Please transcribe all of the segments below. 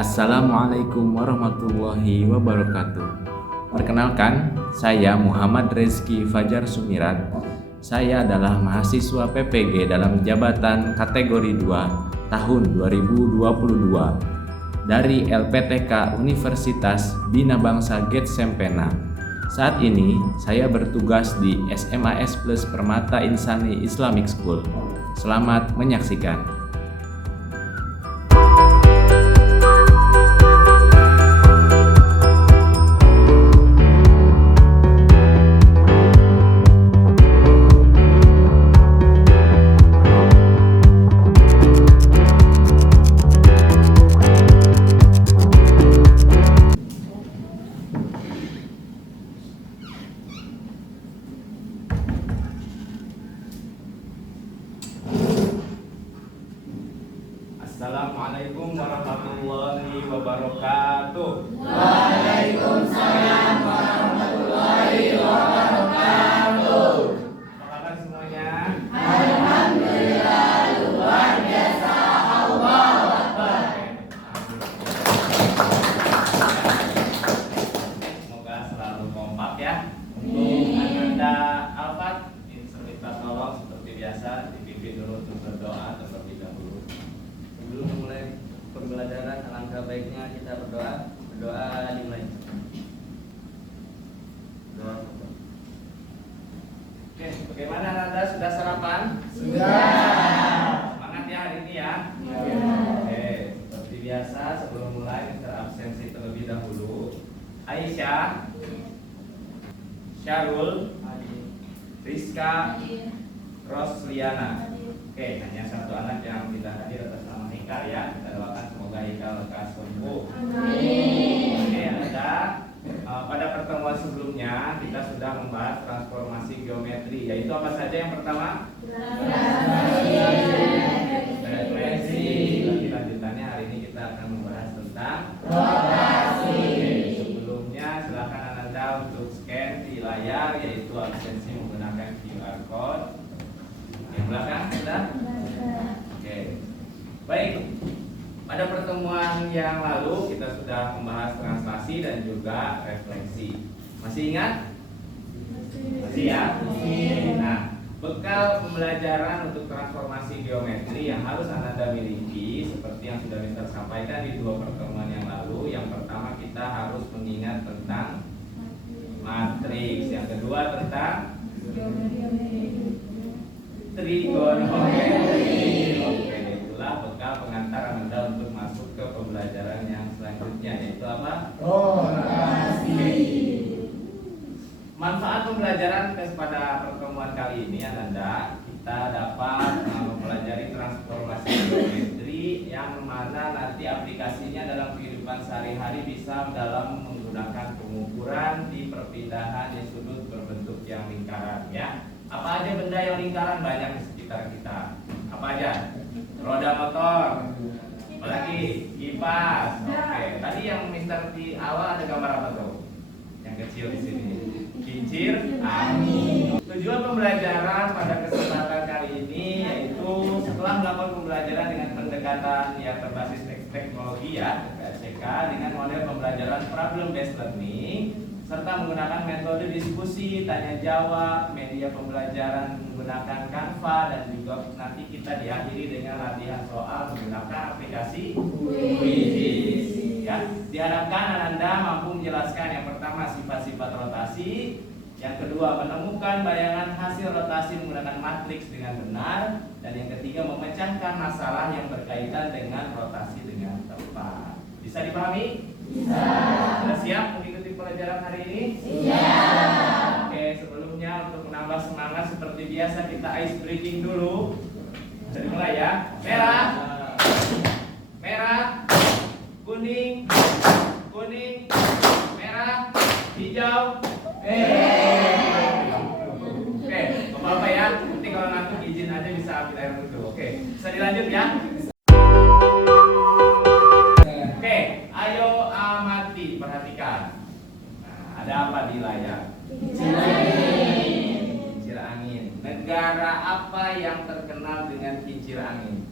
Assalamualaikum warahmatullahi wabarakatuh. Perkenalkan, saya Muhammad Rezki Fajar Sumirat. Saya adalah mahasiswa PPG dalam jabatan kategori 2 tahun 2022 dari LPTK Universitas Bina Bangsa Getsempena. Saat ini saya bertugas di SMAS Plus Permata Insani Islamic School. Selamat menyaksikan. Assalamualaikum warahmatullahi wabarakatuh. Waalaikumsalam warahmatullahi wabarakatuh. Apa kabar semuanya? Alhamdulillah, luar biasa. Allahu Akbar. Semoga selalu kompak ya. Amin. Ananda Alfat, minta tolong seperti biasa dipimpin dulu untuk berdoa terlebih dahulu. Sebelum memulai pembelajaran, alangkah baiknya kita berdoa. Berdoa dimulai. Doa. Oke, bagaimana Anda sudah sarapan? Sudah. Semangat ya hari ini ya. Ya. Oke, seperti biasa sebelum mulai kita absensi terlebih dahulu. Aisyah, Syarul, Rizka, Rosliana. Oke, hanya satu anak yang tidak hadir atas nama Hikal ya. Kita doakan semoga Hikal lekas sembuh. Oke, ada pada pertemuan sebelumnya kita sudah membahas transformasi geometri. Yaitu apa saja yang pertama? Refleksi. Nanti lanjutannya hari ini kita akan membahas tentang rotasi. Oke, sebelumnya silakan Anda untuk scan di layar, yaitu absensi menggunakan QR code. Yang belakang sudah? Oke. Baik. Pada pertemuan yang lalu kita sudah membahas translasi dan juga refleksi. Masih ingat? Masih ya? Nah, bekal pembelajaran untuk transformasi geometri yang harus Anda miliki seperti yang sudah Mister sampaikan di dua pertemuan yang lalu. Yang pertama kita harus mengingat tentang matriks. Yang kedua tentang trigonometri. Oke, itulah bekal pengantar Anda untuk masuk ke pembelajaran yang selanjutnya, yaitu apa? Rotasi. Manfaat pembelajaran pada pertemuan kali ini Anda, kita dapat mempelajari transformasi geometri yang mana nanti aplikasinya dalam kehidupan sehari-hari bisa dalam menggunakan pengukuran di perpindahan di sudut berbentuk yang lingkaran ya. Apa aja benda yang lingkaran banyak di sekitar kita? Apa aja? Roda motor, apalagi kipas. Oke, tadi yang Mister di awal ada gambar apa tuh? Yang kecil di sini. Kincir angin. Tujuan pembelajaran pada kesempatan kali ini yaitu setelah melakukan pembelajaran dengan pendekatan yang berbasis teknologi ya, PSK, dengan model pembelajaran problem based learning serta menggunakan metode diskusi, tanya jawab, media pembelajaran menggunakan Canva, dan juga nanti kita diakhiri dengan latihan soal menggunakan aplikasi Quizzes. Ya, diharapkan Anda mampu menjelaskan yang pertama sifat-sifat rotasi, yang kedua menemukan bayangan hasil rotasi menggunakan matriks dengan benar, dan yang ketiga memecahkan masalah yang berkaitan dengan rotasi dengan tepat. Bisa dipahami? Bisa. Sudah siap mengikuti pelajaran hari ini? Siap. Oke, sebelumnya untuk menambah semangat seperti biasa kita ice breaking dulu. Dari mulai ya. Merah, merah, kuning, kuning, merah, hijau. Oke, Bapak ya. Nanti kalau ngantuk izin aja bisa ambil air dulu. Oke, bisa dilanjut ya. Oke, ayo amati, perhatikan. Nah, ada apa di layar? Kincir angin. Negara apa yang terkenal dengan kincir angin?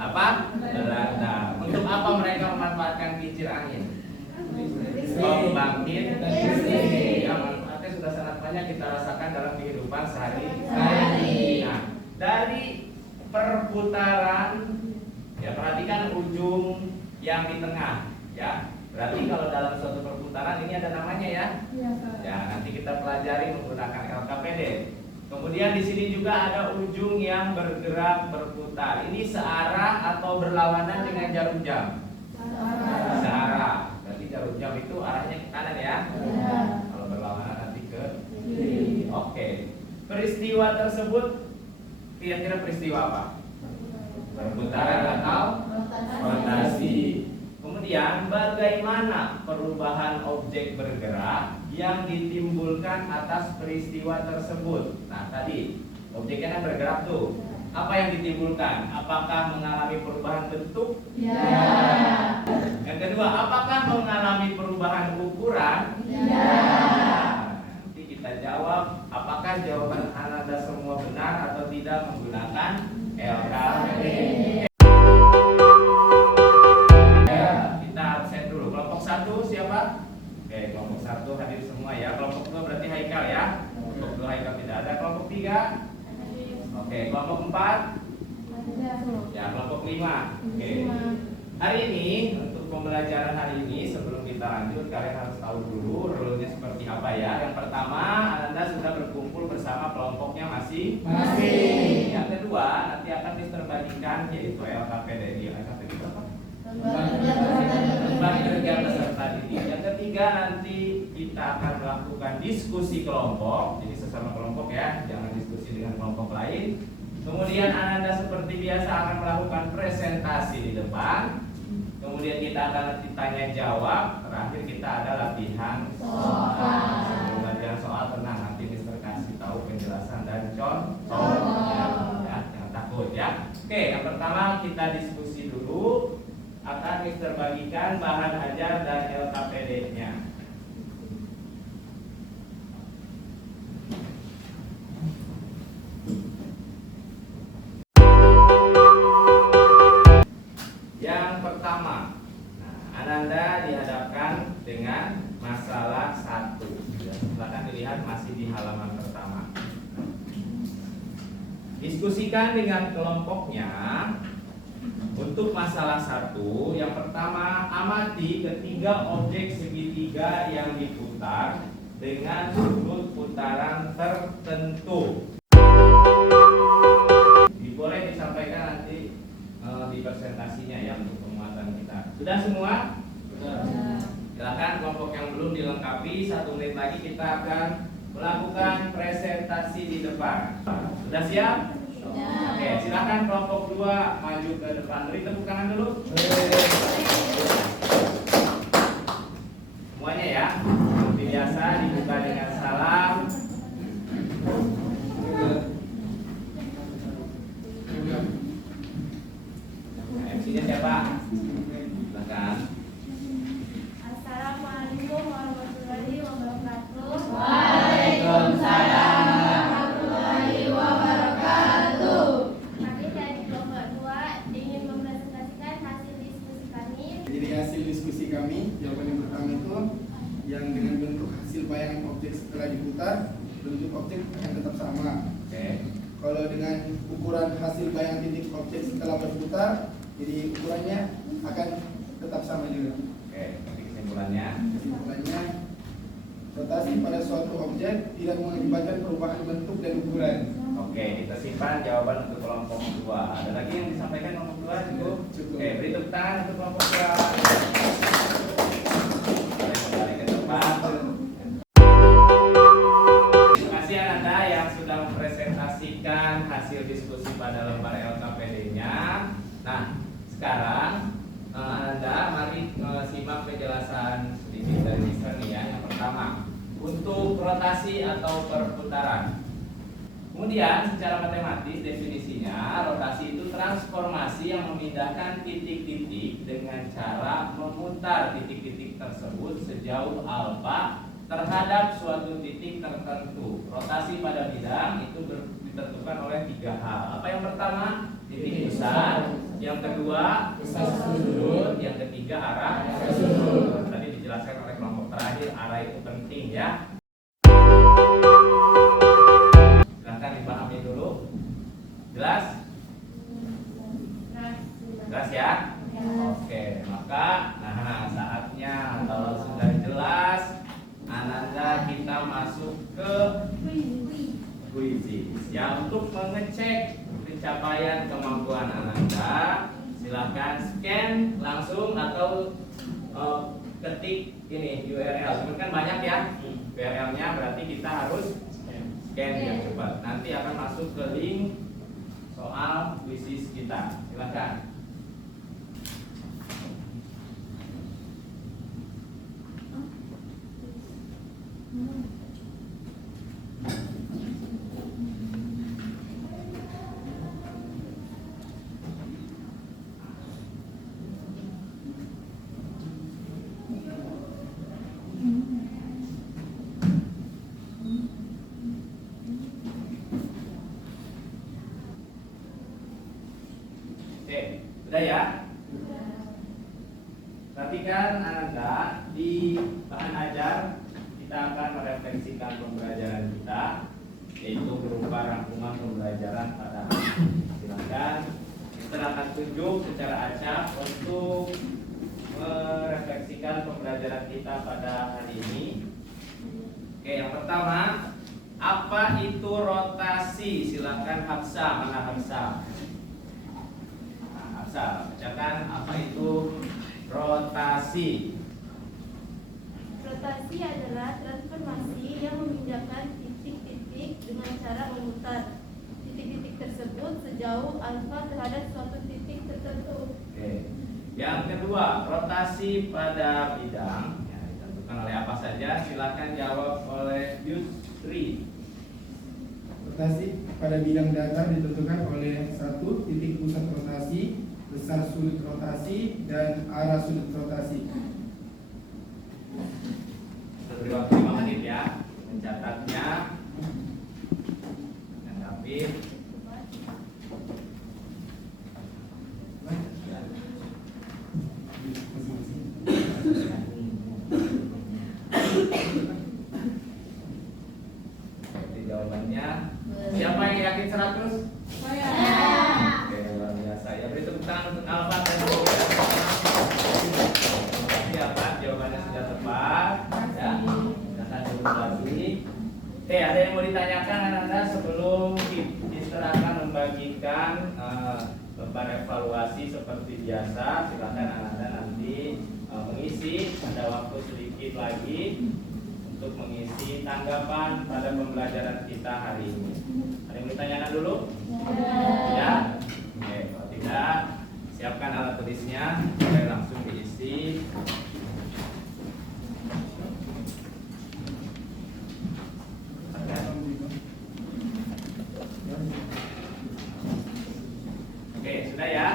Apa? Berada. Untuk apa mereka memanfaatkan kincir angin? Pembangkit listrik. Ya, manfaatnya sudah sangat banyak kita rasakan dalam kehidupan sehari-hari. Nah, dari perputaran, ya perhatikan ujung yang di tengah, ya. Berarti kalau dalam suatu perputaran ini ada namanya ya. Ya, nanti kita pelajari menggunakan LKPD. Kemudian di sini juga ada ujung yang bergerak berputar. Ini searah atau berlawanan dengan jarum jam? Searah. Berarti jarum jam itu arahnya ke kanan ya. Kalau berlawanan nanti ke kiri. Oke. Peristiwa tersebut kira-kira peristiwa apa? Perputaran atau rotasi. Kemudian bagaimana perubahan objek bergerak yang ditimbulkan atas peristiwa tersebut? Nah tadi objeknya kan bergerak tuh. Apa yang ditimbulkan? Apakah mengalami perubahan bentuk? Ya. Yang kedua, apakah mengalami perubahan ukuran? Ya. Nanti kita jawab. Apakah jawaban Anda semua benar atau tidak menggunakan LKPD? Siapa? Oke, kelompok 1 hadir semua ya. Kelompok 2 berarti Haikal ya. Kelompok 2 Haikal tidak ada. Kelompok 3? Oke, kelompok 4? Ya, kelompok 5. Oke. Hari ini untuk pembelajaran hari ini sebelum kita lanjut kalian harus tahu dulu rule-nya seperti apa ya. Yang pertama, Anda sudah berkumpul bersama kelompoknya masing. Yang kedua, nanti akan dibagikan yaitu LKPD. LKPD apa? Lembaga kerja peserta didik. Yang ketiga nanti kita akan melakukan diskusi kelompok. Jadi sesama kelompok ya, jangan diskusi dengan kelompok lain. Kemudian Anda seperti biasa akan melakukan presentasi di depan. Kemudian kita akan nanti tanya jawab. Terakhir kita ada latihan soal. Sebelum latihan soal tenang, nanti Mister kasih tahu penjelasan dan contohnya. Ya, jangan takut ya. Oke, yang pertama kita diskusi dulu. Akan Mister bagikan bahan ajar dan LKPD-nya. Yang pertama, Ananda dihadapkan dengan masalah 1. Silakan dilihat masih di halaman pertama. Diskusikan dengan kelompoknya. Untuk masalah 1, yang pertama, amati ketiga objek segitiga yang diputar dengan sudut putaran tertentu. Boleh disampaikan nanti di presentasinya ya untuk penguatan kita. Sudah semua? Silakan kelompok yang belum dilengkapi, 1 menit lagi kita akan melakukan presentasi di depan. Sudah siap? Oke, silakan kelompok 2 maju ke depan. Beri tepuk tangan dulu. Semuanya ya. Seperti biasa dibuka dengan salam. Nah, MC-nya siapa? Silakan. Assalamualaikum warahmatullahi wabarakatuh. Waalaikumsalam. Hasil diskusi kami, jawaban yang pertama itu yang dengan bentuk hasil bayangan objek setelah diputar, bentuk objek akan tetap sama. Kalau dengan ukuran hasil bayangan titik objek setelah berputar, jadi ukurannya akan tetap sama juga. Kesimpulannya, rotasi pada suatu objek tidak mengakibatkan perubahan bentuk dan ukuran. kita simpan jawaban untuk kelompok 2. Ada lagi yang disampaikan kelompok 2? Cukup? Cukup. Beri tepuk tangan untuk kelompok 2. Kembali ke tempat. Terima kasih Anda yang sudah mempresentasikan hasil diskusi pada lembar LKPD-nya. Nah, sekarang Anda mari simak penjelasan sedikit dari Mister nih ya. Yang pertama, untuk rotasi atau perputaran. Kemudian secara matematis definisinya rotasi itu transformasi yang memindahkan titik-titik dengan cara memutar titik-titik tersebut sejauh alfa terhadap suatu titik tertentu. Rotasi pada bidang itu ditentukan oleh 3 hal. Apa yang pertama? titik pusat, yang kedua Pusat sudut. yang ketiga arah Sudut. Tadi dijelaskan oleh kelompok terakhir, arah itu penting ya. Silahkan dipahami dulu. Jelas? Jelas ya? Oke, maka saatnya kalau sudah jelas, Ananda kita masuk ke kuisis ya, untuk mengecek pencapaian kemampuan Ananda. Silahkan scan langsung atau ketik ini URL. Ini kan banyak ya URL-nya, berarti kita harus scan yang cepat. Nanti akan masuk ke link soal kuisis kita. Silahkan. Oke, udah ya? Perhatikan Ananda, di bahan ajar kita akan merefleksikan pembelajaran kita, yaitu berupa rangkuman pembelajaran pada hari ini. Silakan kita akan tunjuk secara acak untuk merefleksikan pembelajaran kita pada hari ini. Oke, yang pertama, apa itu rotasi? Silakan Hafsa, mana Hafsa? Bacakan apa itu rotasi. Rotasi adalah transformasi yang memindahkan titik-titik dengan cara memutar titik-titik tersebut sejauh alfa terhadap suatu titik tertentu. Oke. Yang kedua, rotasi pada bidang ya, ditentukan oleh apa saja? Silakan jawab oleh Yusri. Rotasi pada bidang datar ditentukan oleh satu, titik pusat rotasi, besar sudut rotasi, dan arah sudut rotasi. Beri waktu 5 menit ya mencatatnya. Yang rapih. Oke, jawabannya siapa yang yakin 100? Oke, luar biasa ya. Beri tepuk tangan untuk Alfa dan Boga. Siapa jawabannya sudah tepat ya. Jangan dulu lagi. Oke, ada yang mau ditanyakan Anda sebelum kita akan membagikan lembar evaluasi seperti biasa. Silakan Anda nanti mengisi, ada waktu sedikit lagi untuk mengisi tanggapan pada pembelajaran kita hari ini. Ada yang mau ditanyakan dulu? Ya. Oke, kalau tidak, siapkan alat tulisnya, mulai langsung diisi. Oke, sudah ya?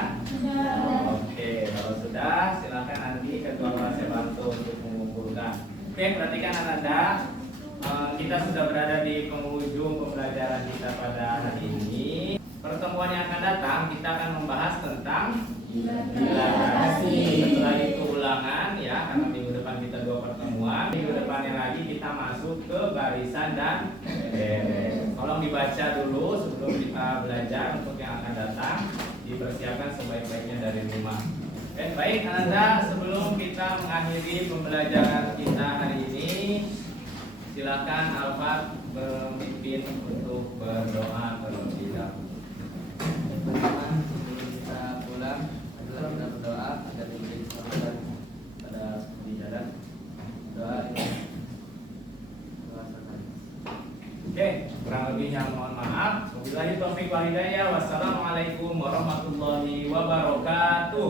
Oke, kalau sudah, silakan nanti ketua kelas saya bantu untuk mengumpulkan. Oke, perhatikan Ananda, kita sudah berada di penghujung pembelajaran kita pada hari ini. Pertemuan yang akan datang kita akan membahas tentang bilaterasi. Setelah itu ulangan ya, karena minggu depan kita 2 pertemuan. Minggu depannya lagi kita masuk ke barisan dan beres. Tolong dibaca dulu sebelum kita belajar untuk yang akan datang. Dipersiapkan sebaik-baiknya dari rumah. Oke, baik Ananda, sebelum kita mengakhiri pembelajaran kita hari ini, silakan Alfat memimpin untuk berdoa terlebih dahulu. Pertama, sebelum kita pulang, adalah kita berdoa agar diberi keselamatan pada pembicara. Doa ini doa sekali. Oke, kurang lebihnya mohon maaf. Wabillahi taufiq wal hidayah. Wassalamualaikum warahmatullahi wabarakatuh.